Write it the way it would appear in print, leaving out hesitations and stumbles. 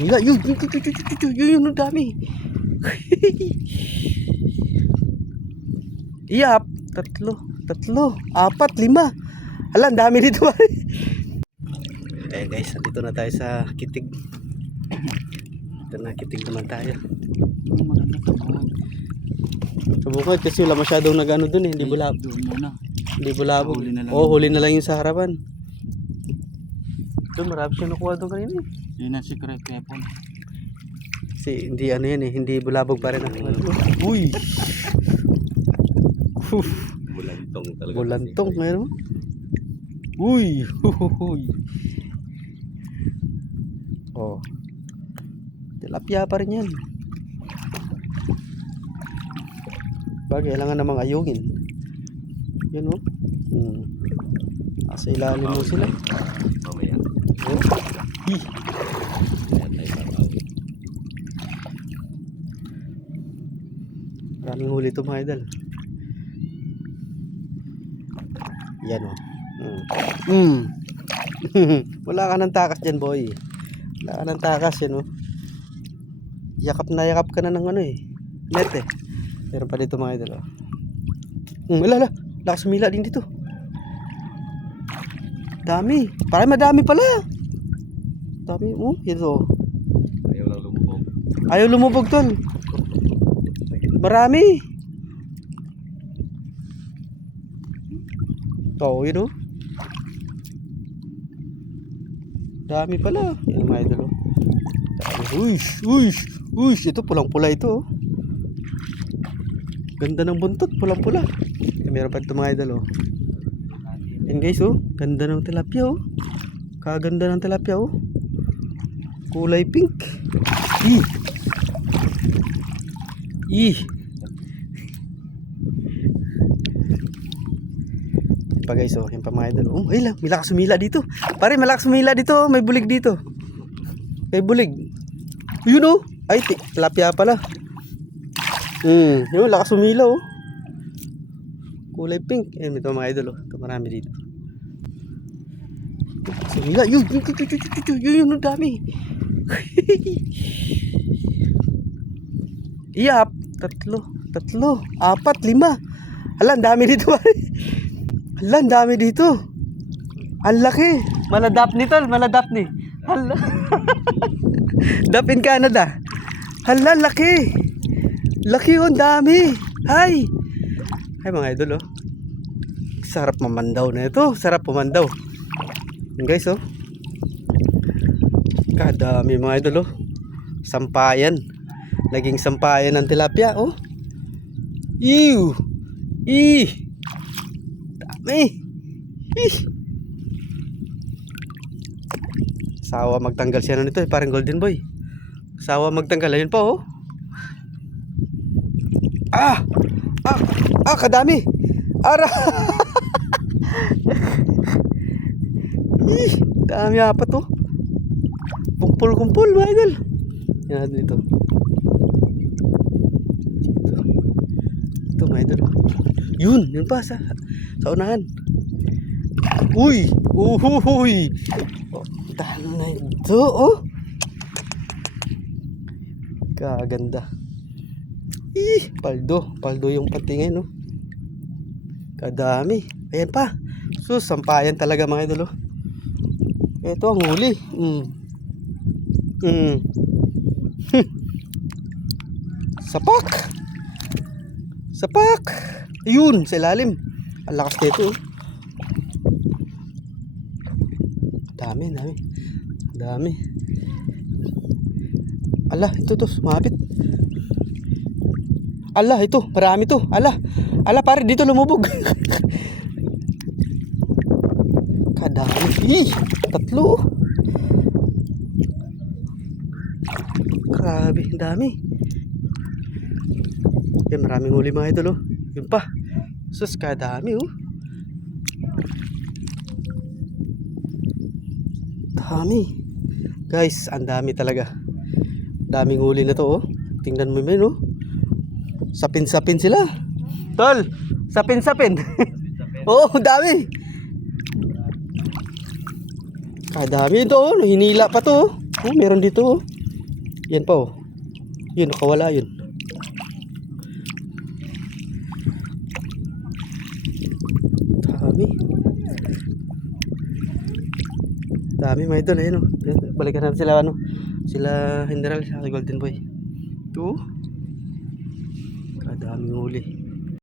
Yun, ang dami. Iyap, tatlo, apat, lima. Hala, ang dami dito. Eh guys, nandito na tayo sa Kitig. Ito na, Kitig naman tayo. Subukan kasi wala masyadong nag-ano dun eh. Hindi bulabog. Huli na lang yung sa harapan. Doon, marami siya nakuha doon kanina eh. Yun ang secret weapon. Kasi hindi ano yan eh, hindi bulabog pa rin ang uy! Bulantong talaga. Bulantong, ngayon. Uy! Huhuhuy! Oh. Tilapia pa rin yan. Bagay, kailangan namang ayungin. Yan o. Asa ilalim mo sila. Mamaya. Oh. Ih! Maraming huli ito mga idol. Yan o. Wala ka ng takas dyan boy. Wala ka ng takas yan o. Yakap ka na ng ano eh. Net eh. Meron pa dito mga idol o. Wala. Lakas sumila din dito. Dami. Parang madami pala. Dami. Ito. Ayaw lang lumubog. Ayaw lumubog tol. Marami. Oo, yun o. Dami pala. Yan mga idol o. Uy. Ito pulang-pula ito o. Ganda ng buntot. Pulang-pula. Meron pa ito mga idol o. Yan guys o. Ganda ng tilapia o. Kaganda ng tilapia o. Kulay pink. Pa guys oh, yung pa mga idol. Ay lang, may lakas sumila dito. Pare, malakas sumila dito, may bulig dito. May bulig. Yun oh. Ay, tilapia pala. Yun, lakas sumila oh. Kulay pink. Eh, ito mga idol oh. Ito marami dito. Sumila, yun, ang dami. Iyap, tatlo, apat, lima. Hala, ang dami dito. Hala, ang dami dito. Ang laki. Maladap ni tol, maladap ni. Hala. Dap in Canada. Hala, laki. Laki oh, ang dami. Ay mga idol oh. Sarap mamandaw na ito. Sarap pumandaw. Yan guys oh. Kadami mga idol oh. Sampayan. Naging sampayan ng tilapia oh. Ew. Dami. Sawa magtanggal siya nito eh, parang golden boy. Sawa magtanggal, ayun pa oh. Kadami. Ara. Dami apat oh. Kumpul mga idol. Yan dito. Ito mga idol. Yun pa sa unahan. Uy. Dahil na ito oh. Kaganda. Paldo yung patingin oh. Kadami. Ayan pa. Sus, sampayan talaga mga idol oh. Ito ang huli. Sapak. Ayun, sa ilalim. Ang lakas nito oh. Dami. Ala, ito to, sumabit. Ala, ito, marami to. Ala, pare, dito lumubog. Kadami. Tatlo. Grabe, dami. Yan, maraming huli mga idol oh. Yun pa. Sus, kadami oh. Dami. Guys, ang dami talaga. Daming huli na to oh. Tingnan mo yun oh. Sapin-sapin sila. Tol, sapin-sapin. Oo, dami. Kadami ito oh. Hinila pa to oh. Meron dito oh. Yan pa oh. Yun, nakawala yun. Dami. Dami mga idol, ayun oh. Balikan natin sila ano. Sila General sa Golden Boy. Ito. Kadaming huli.